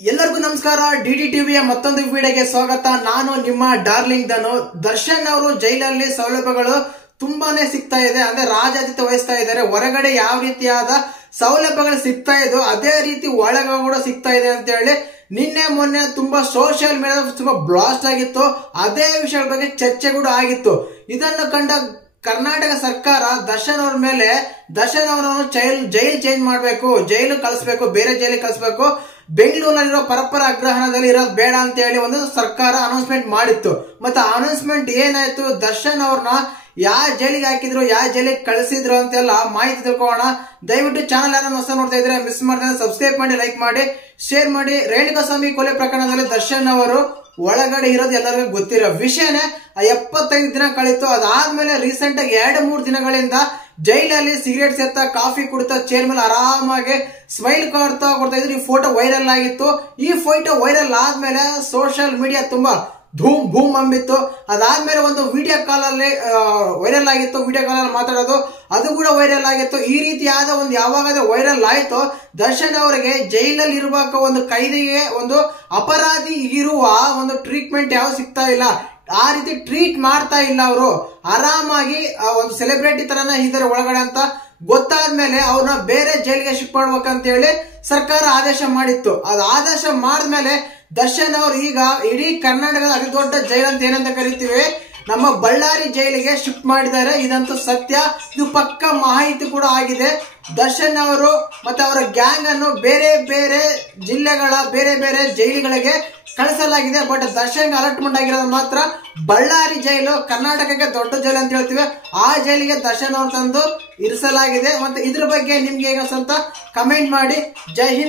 ಎಲ್ಲರಿಗೂ ನಮಸ್ಕಾರ. ಡಿಡಿ ಟಿವಿಯ ಮತ್ತೊಂದು ವಿಡಿಯೋಗೆ ಸ್ವಾಗತ. ನಾನು ನಿಮ್ಮ ಡಾರ್ಲಿಂಗ್ ಧನು. ದರ್ಶನ್ ಅವರು ಜೈಲಲ್ಲಿ ಸೌಲಭ್ಯಗಳು ತುಂಬಾನೇ ಸಿಗ್ತಾ ಇದೆ, ಅಂದ್ರೆ ರಾಜಾತಿಥ್ಯ ವಹಿಸ್ತಾ ಇದ್ದಾರೆ. ಹೊರಗಡೆ ಯಾವ ರೀತಿಯಾದ ಸೌಲಭ್ಯಗಳು ಸಿಗ್ತಾ ಇದೋ ಅದೇ ರೀತಿ ಒಳಗ ಕೂಡ ಸಿಗ್ತಾ ಇದೆ ಅಂತ ಹೇಳಿ ನಿನ್ನೆ ಮೊನ್ನೆ ತುಂಬಾ ಸೋಷಿಯಲ್ ಮೀಡಿಯಾ ತುಂಬಾ ಬ್ಲಾಸ್ಟ್ ಆಗಿತ್ತು. ಅದೇ ವಿಷಯದ ಬಗ್ಗೆ ಚರ್ಚೆ ಕೂಡ ಆಗಿತ್ತು. ಇದನ್ನು ಕಂಡ ಕರ್ನಾಟಕ ಸರ್ಕಾರ ದರ್ಶನ್ ಅವ್ರ ಮೇಲೆ ದರ್ಶನ್ ಅವರನ್ನು ಜೈಲ್ ಚೇಂಜ್ ಮಾಡಬೇಕು, ಜೈಲು ಕಳಿಸ್ಬೇಕು, ಬೇರೆ ಜೈಲಿಗೆ ಕಳಿಸ್ಬೇಕು, ಬೆಂಗಳೂರಿನಲ್ಲಿರೋ ಪರಪ್ಪರ ಅಗ್ರಹಣದಲ್ಲಿ ಇರೋದು ಬೇಡ ಅಂತ ಹೇಳಿ ಒಂದು ಸರ್ಕಾರ ಅನೌನ್ಸ್ಮೆಂಟ್ ಮಾಡಿತ್ತು. ಮತ್ತೆ ಅನೌನ್ಸ್ಮೆಂಟ್ ಏನಾಯ್ತು, ದರ್ಶನ್ ಅವ್ರನ್ನ ಯಾವ ಜೈಲಿಗೆ ಹಾಕಿದ್ರು, ಯಾವ ಜೈಲಿಗೆ ಕಳಿಸಿದ್ರು ಅಂತೆಲ್ಲ ಮಾಹಿತಿ ತಿಳ್ಕೊಳ್ಳೋಣ. ದಯವಿಟ್ಟು ಚಾನಲ್ ಯಾರು ಹೊಸ ನೋಡ್ತಾ ಇದ್ರೆ ಮಿಸ್ ಮಾಡಿದ್ರೆ ಸಬ್ಸ್ಕ್ರೈಬ್ ಮಾಡಿ, ಲೈಕ್ ಮಾಡಿ, ಶೇರ್ ಮಾಡಿ. ರೇಣುಕಾಸ್ವಾಮಿ ಕೊಲೆ ಪ್ರಕರಣದಲ್ಲಿ ದರ್ಶನ್ ಅವರು ಒಳಗಡೆ ಇರೋದು ಎಲ್ಲರಿಗೂ ಗೊತ್ತಿರೋ ವಿಷಯನೇ. 75 ದಿನ ಕಳೀತು. ಅದಾದ್ಮೇಲೆ ರೀಸೆಂಟ್ ಆಗಿ 2-3 ದಿನಗಳಿಂದ ಜೈಲಲ್ಲಿ ಸಿಗರೇಟ್ ಸೇರ್ತಾ, ಕಾಫಿ ಕುಡಿತಾ, ಚೇರ್ ಮೇಲೆ ಆರಾಮಾಗಿ ಸ್ಮೈಲ್ ಕೊಡ್ತಾ ಇದ್ರು. ಈ ಫೋಟೋ ವೈರಲ್ ಆಗಿತ್ತು. ಈ ಫೋಟೋ ವೈರಲ್ ಆದ್ಮೇಲೆ ಸೋಷಿಯಲ್ ಮೀಡಿಯಾ ತುಂಬಾ ಧೂಮ್ ಭೂಮ್ ಅಂಬಿತ್ತು. ಅದಾದ್ಮೇಲೆ ಒಂದು ವಿಡಿಯೋ ಕಾಲ್ ಅಲ್ಲಿ ವೈರಲ್ ಆಗಿತ್ತು. ವಿಡಿಯೋ ಕಾಲ್ ಅಲ್ಲಿ ಮಾತಾಡೋದು ಅದು ಕೂಡ ವೈರಲ್ ಆಗಿತ್ತು. ಈ ರೀತಿಯಾದ ಒಂದು ಯಾವಾಗ ವೈರಲ್ ಆಯ್ತು, ದರ್ಶನ್ ಅವರಿಗೆ ಜೈಲಲ್ಲಿ ಇರುವಾಗ ಒಂದು ಕೈದಿಗೆ ಒಂದು ಅಪರಾಧಿ ಇರುವ ಒಂದು ಟ್ರೀಟ್ಮೆಂಟ್ ಯಾವ ಸಿಗ್ತಾ ಇಲ್ಲ, ಆ ರೀತಿ ಟ್ರೀಟ್ ಮಾಡ್ತಾ ಇಲ್ಲ. ಅವರು ಆರಾಮಾಗಿ ಒಂದು ಸೆಲೆಬ್ರಿಟಿ ತರನ ಇದ್ದಾರೆ ಒಳಗಡೆ ಅಂತ ಗೊತ್ತಾದ್ಮೇಲೆ ಅವ್ರನ್ನ ಬೇರೆ ಜೈಲಿಗೆ ಶಿಫ್ಟ್ ಮಾಡ್ಬೇಕಂತ ಹೇಳಿ ಸರ್ಕಾರ ಆದೇಶ ಮಾಡಿತ್ತು. ಅದು ಆದೇಶ ಮಾಡಿದ್ಮೇಲೆ ದರ್ಶನ್ ಅವರು ಈಗ ಇಡೀ ಕರ್ನಾಟಕದ ಅತಿ ದೊಡ್ಡ ಜೈಲ್ ಅಂತ ಏನಂತ ಕರಿತೀವಿ, ನಮ್ಮ ಬಳ್ಳಾರಿ ಜೈಲಿಗೆ ಶಿಫ್ಟ್ ಮಾಡಿದ್ದಾರೆ. ಇದಂತೂ ಸತ್ಯ, ಇದು ಪಕ್ಕ ಮಾಹಿತಿ ಕೂಡ ಆಗಿದೆ. ದರ್ಶನ್ ಅವರು ಮತ್ತೆ ಅವರ ಗ್ಯಾಂಗ್ ಅನ್ನು ಬೇರೆ ಬೇರೆ ಜಿಲ್ಲೆಗಳ ಬೇರೆ ಬೇರೆ ಜೈಲುಗಳಿಗೆ ಕಳಿಸಲಾಗಿದೆ. ಬಟ್ ದರ್ಶನ್ ಅಲರ್ಟ್ಮೆಂಟ್ ಆಗಿರೋದು ಮಾತ್ರ ಬಳ್ಳಾರಿ ಜೈಲು, ಕರ್ನಾಟಕಕ್ಕೆ ದೊಡ್ಡ ಜೈಲು ಅಂತ ಹೇಳ್ತೀವಿ, ಆ ಜೈಲಿಗೆ ದರ್ಶನ್ ಅವರು ತಂದು ಇರಿಸಲಾಗಿದೆ. ಮತ್ತೆ ಇದ್ರ ಬಗ್ಗೆ ನಿಮ್ಗೆ ಹೇಗೆ ಅಂತ ಕಮೆಂಟ್ ಮಾಡಿ. ಜೈ ಹಿಂದ್.